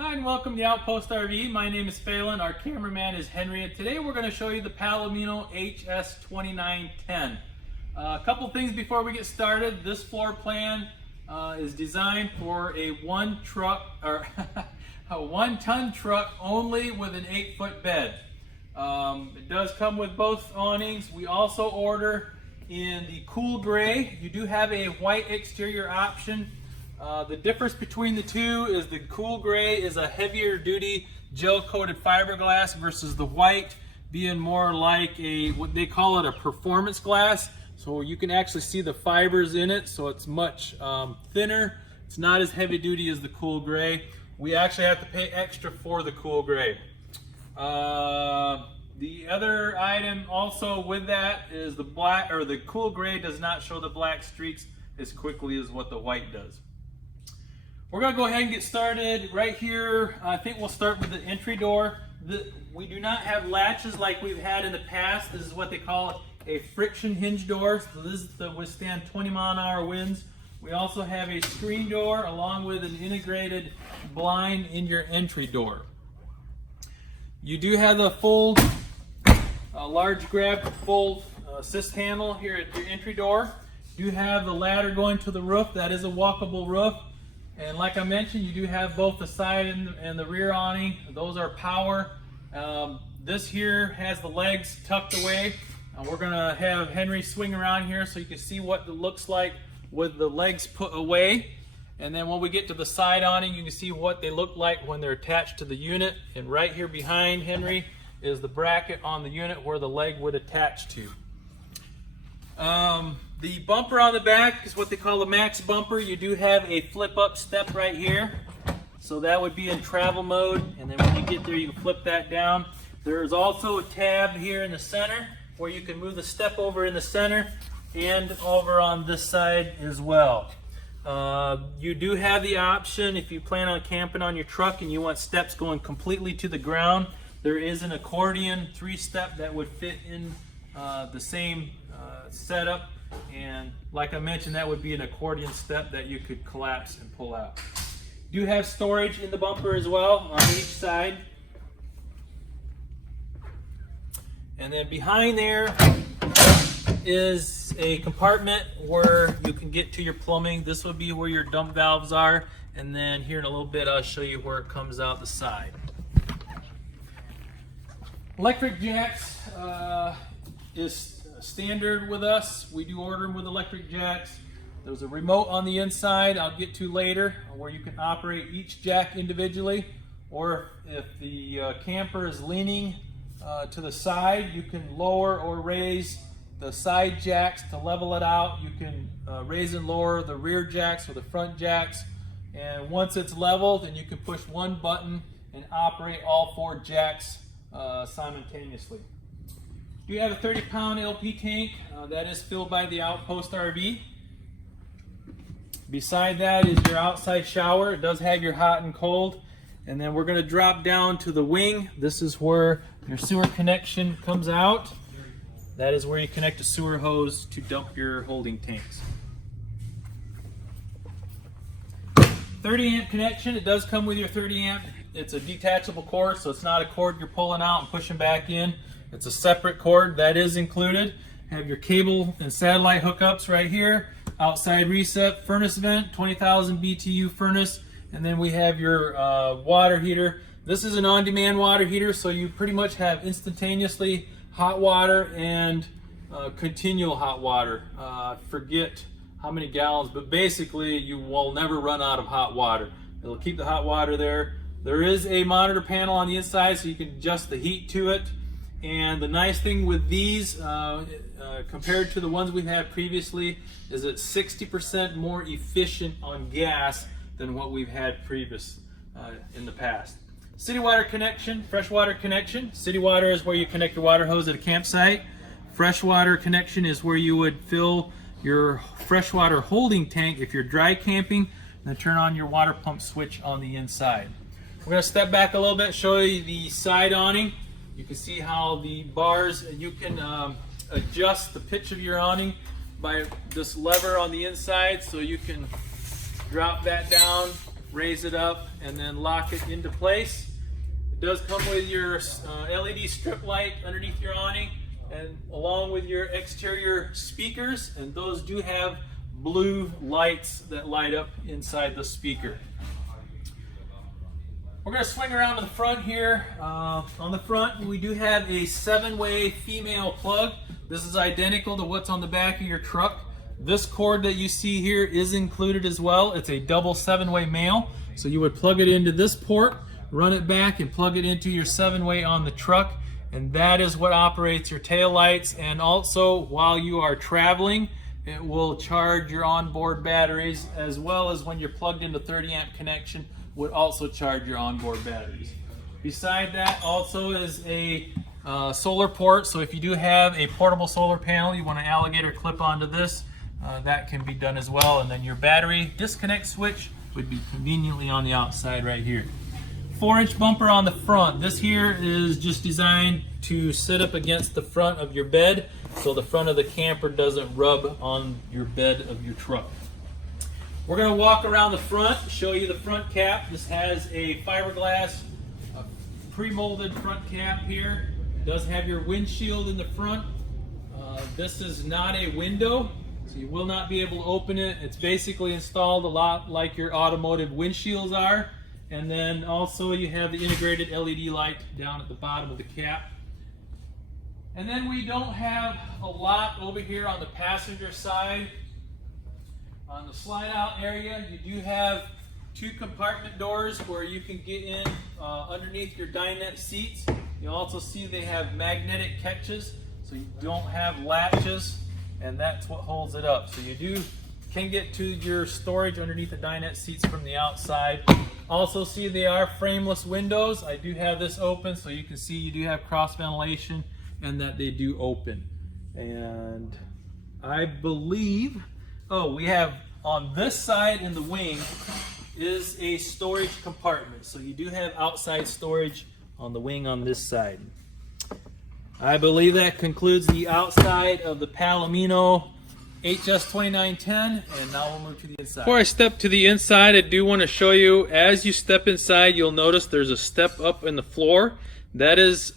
Hi and welcome to Outpost RV. My name is Phelan, our cameraman is Henry, and today we're going to show you the Palomino HS2910. A couple things before we get started. This floor plan is designed for a one ton truck only with an 8-foot bed. It does come with both awnings. We also order in the cool gray. You do have a white exterior option. The difference between the two is the cool gray is a heavier duty gel coated fiberglass versus the white being more like what they call it, a performance glass. So you can actually see the fibers in it, so it's much thinner. It's not as heavy duty as the cool gray. We actually have to pay extra for the cool gray. The other item also with that is the black, or the cool gray does not show the black streaks as quickly as what the white does. We're going to go ahead and get started right here. I think we'll start with the entry door. We do not have latches like we've had in the past. This is what they call a friction hinge door. So this is to withstand 20-mile-an-hour winds. We also have a screen door along with an integrated blind in your entry door. You do have the large grab fold assist handle here at your entry door. You do have the ladder going to the roof. That is a walkable roof. And like I mentioned, you do have both the side and the rear awning. Those are power. This here has the legs tucked away. We're gonna have Henry swing around here so you can see what it looks like with the legs put away. And then when we get to the side awning, you can see what they look like when they're attached to the unit. And right here behind Henry is the bracket on the unit where the leg would attach to. The bumper on the back is what they call a max bumper. You do have a flip up step right here. So that would be in travel mode. And then when you get there, you can flip that down. There's also a tab here in the center where you can move the step over in the center and over on this side as well. You do have the option, if you plan on camping on your truck and you want steps going completely to the ground, there is an accordion 3-step that would fit in the same setup. And like I mentioned, that would be an accordion step that you could collapse and pull out. You do have storage in the bumper as well on each side. And then behind there is a compartment where you can get to your plumbing. This will be where your dump valves are. And then here in a little bit, I'll show you where it comes out the side. Electric jacks is standard with us. We do order them with electric jacks. There's a remote on the inside I'll get to later where you can operate each jack individually, or if the camper is leaning to the side, you can lower or raise the side jacks to level it out. You can raise and lower the rear jacks or the front jacks, and once it's leveled, then you can push one button and operate all 4 jacks simultaneously. You have a 30-pound LP tank that is filled by the Outpost RV. Beside that is your outside shower. It does have your hot and cold. And then we're going to drop down to the wing. This is where your sewer connection comes out. That is where you connect a sewer hose to dump your holding tanks. 30 amp connection. It does come with your 30 amp. It's a detachable cord, so it's not a cord you're pulling out and pushing back in. It's a separate cord that is included. Have your cable and satellite hookups right here. Outside reset, furnace vent, 20,000 BTU furnace. And then we have your water heater. This is an on-demand water heater, so you pretty much have instantaneously hot water and continual hot water. Forget how many gallons, but basically you will never run out of hot water. It'll keep the hot water there. There is a monitor panel on the inside, so you can adjust the heat to it. And the nice thing with these, compared to the ones we've had previously, is it's 60% more efficient on gas than what we've had previous in the past. City water connection, freshwater connection. City water is where you connect your water hose at a campsite. Freshwater connection is where you would fill your freshwater holding tank if you're dry camping, and then turn on your water pump switch on the inside. We're going to step back a little bit, show you the side awning. You can see how the bars, you can adjust the pitch of your awning by this lever on the inside, so you can drop that down raise it up, and then lock it into place. It does come with your LED strip light underneath your awning, and along with your exterior speakers, and those do have blue lights that light up inside the speaker. We're going to swing around to the front here. On the front, we do have a 7-way female plug. This is identical to what's on the back of your truck. This cord that you see here is included as well. It's a double 7-way male. So you would plug it into this port, run it back, and plug it into your 7-way on the truck. And that is what operates your tail lights. And also, while you are traveling, it will charge your onboard batteries, as well as when you're plugged into 30-amp connection, would also charge your onboard batteries. Beside that also is a solar port. So if you do have a portable solar panel, you want to alligator clip onto this, that can be done as well. And then your battery disconnect switch would be conveniently on the outside right here. 4-inch bumper on the front. This here is just designed to sit up against the front of your bed, so the front of the camper doesn't rub on your bed of your truck. We're going to walk around the front, show you the front cap. This has a fiberglass pre-molded front cap here. It does have your windshield in the front. This is not a window, so you will not be able to open it. It's basically installed a lot like your automotive windshields are. And then also you have the integrated LED light down at the bottom of the cap. And then we don't have a lot over here on the passenger side. On the slide out area, you do have 2 compartment doors where you can get in underneath your dinette seats. You also see they have magnetic catches, so you don't have latches, and that's what holds it up. So you can get to your storage underneath the dinette seats from the outside. Also see they are frameless windows. I do have this open, so you can see you do have cross ventilation and that they do open. And I believe, we have on this side in the wing is a storage compartment. So you do have outside storage on the wing on this side. I believe that concludes the outside of the Palomino HS2910, and now we'll move to the inside. Before I step to the inside, I do want to show you, as you step inside, you'll notice there's a step up in the floor. That is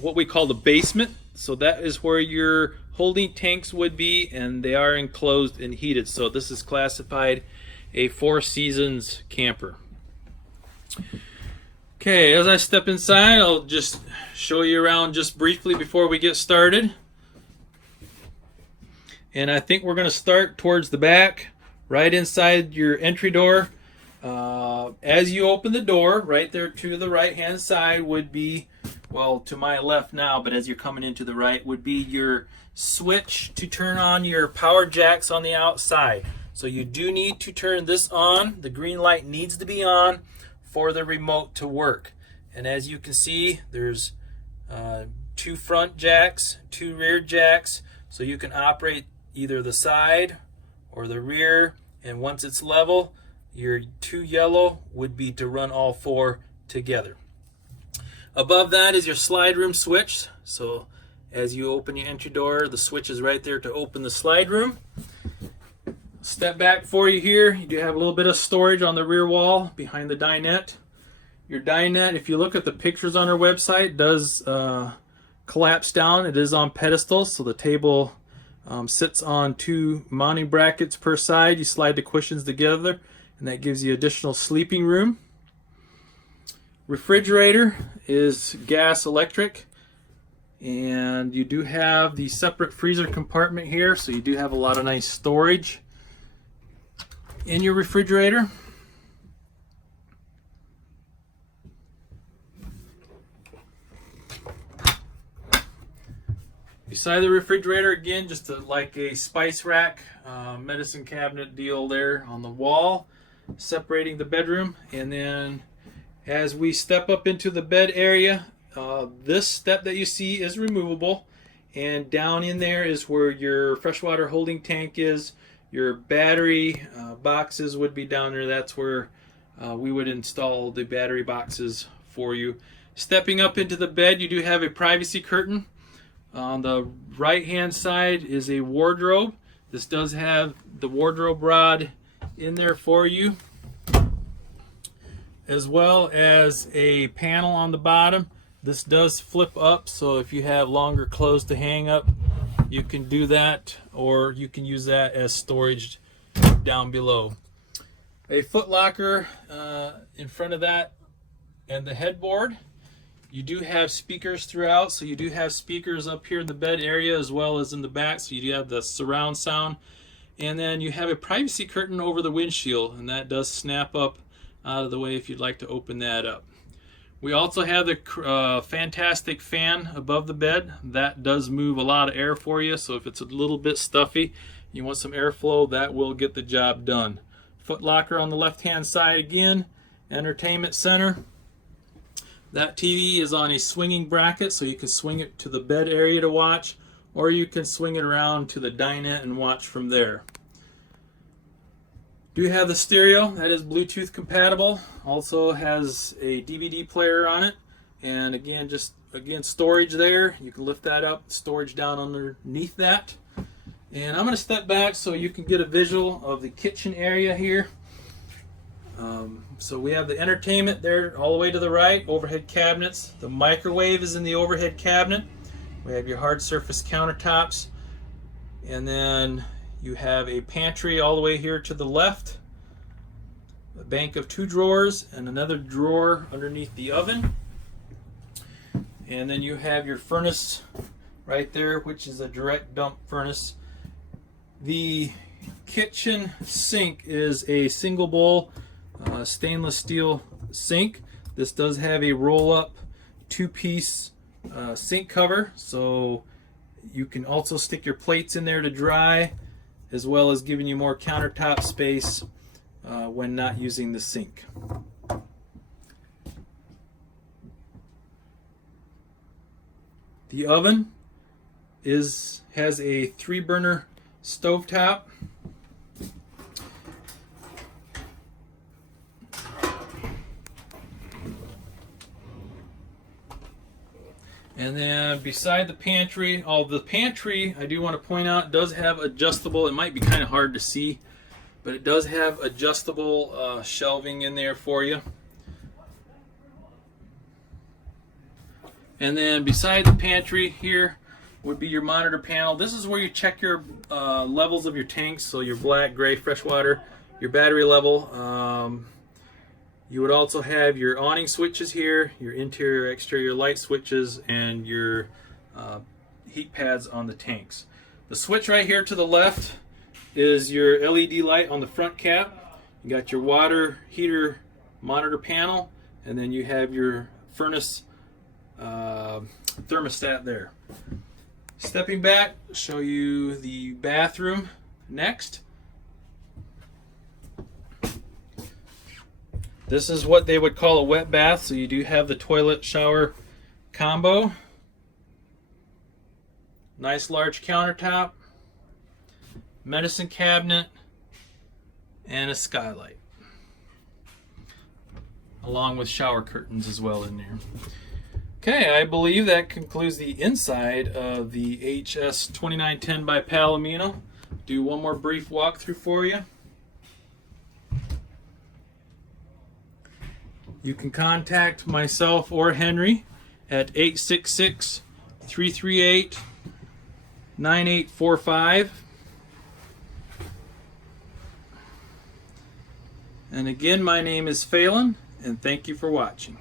what we call the basement. So that is where your holding tanks would be, and they are enclosed and heated. So this is classified a 4 seasons camper. Okay, as I step inside, I'll just show you around just briefly before we get started. And I think we're going to start towards the back, right inside your entry door. As you open the door, right there to the right-hand side would be, well, to my left now, but as you're coming into the right, would be your switch to turn on your power jacks on the outside. So you do need to turn this on. The green light needs to be on for the remote to work. And as you can see, there's 2 front jacks, 2 rear jacks, so you can operate either the side or the rear, and once it's level, your 2 yellow would be to run all 4 together. Above that is your slide room switch. So as you open your entry door, the switch is right there to open the slide room. Step back for you here. You do have a little bit of storage on the rear wall behind the dinette. Your dinette, if you look at the pictures on our website, does collapse down. It is on pedestals, so the table sits on 2 mounting brackets per side. You slide the cushions together, and that gives you additional sleeping room. Refrigerator is gas electric, and you do have the separate freezer compartment here, so you do have a lot of nice storage in your refrigerator. Beside the refrigerator, again, just like a spice rack, medicine cabinet deal there on the wall, separating the bedroom. And then as we step up into the bed area, this step that you see is removable. And down in there is where your freshwater holding tank is. Your battery boxes would be down there. That's where we would install the battery boxes for you. Stepping up into the bed, you do have a privacy curtain. On the right hand side is a wardrobe. This does have the wardrobe rod in there for you. as well as a panel on the bottom. This does flip up, so if you have longer clothes to hang up, you can do that, or you can use that as storage down below. A foot locker in front of that and the headboard. You do have speakers throughout, so you do have speakers up here in the bed area as well as in the back, so you do have the surround sound. And then you have a privacy curtain over the windshield, and that does snap up out of the way if you'd like to open that up. We also have the fantastic fan above the bed. That does move a lot of air for you, so if it's a little bit stuffy, you want some airflow, that will get the job done. Foot locker on the left hand side again, entertainment center. That TV is on a swinging bracket, so you can swing it to the bed area to watch, or you can swing it around to the dinette and watch from there. Do have the stereo, that is Bluetooth compatible. Also has a DVD player on it, and again, storage there. You can lift that up, storage down underneath that. And I'm going to step back so you can get a visual of the kitchen area here. So we have the entertainment there all the way to the right, overhead cabinets. The microwave is in the overhead cabinet. We have your hard surface countertops, and then you have a pantry all the way here to the left, a bank of 2 drawers and another drawer underneath the oven. And then you have your furnace right there, which is a direct dump furnace. The kitchen sink is a single bowl stainless steel sink. This does have a roll-up 2-piece sink cover, so you can also stick your plates in there to dry, as well as giving you more countertop space when not using the sink. The oven has a 3-burner stovetop. And then beside the pantry, the pantry, I do want to point out, does have adjustable, it might be kind of hard to see, but it does have adjustable shelving in there for you. And then beside the pantry here would be your monitor panel. This is where you check your levels of your tanks, so your black, gray, freshwater, your battery level. You would also have your awning switches here, your interior, exterior light switches, and your heat pads on the tanks. The switch right here to the left is your LED light on the front cap. You got your water heater monitor panel, and then you have your furnace thermostat there. Stepping back, show you the bathroom next. This is what they would call a wet bath, so you do have the toilet shower combo. Nice large countertop, medicine cabinet, and a skylight, along with shower curtains as well in there. Okay, I believe that concludes the inside of the HS 2910 by Palomino. Do one more brief walkthrough for you. You can contact myself or Henry at 866-338-9845. And again, my name is Phelan, and thank you for watching.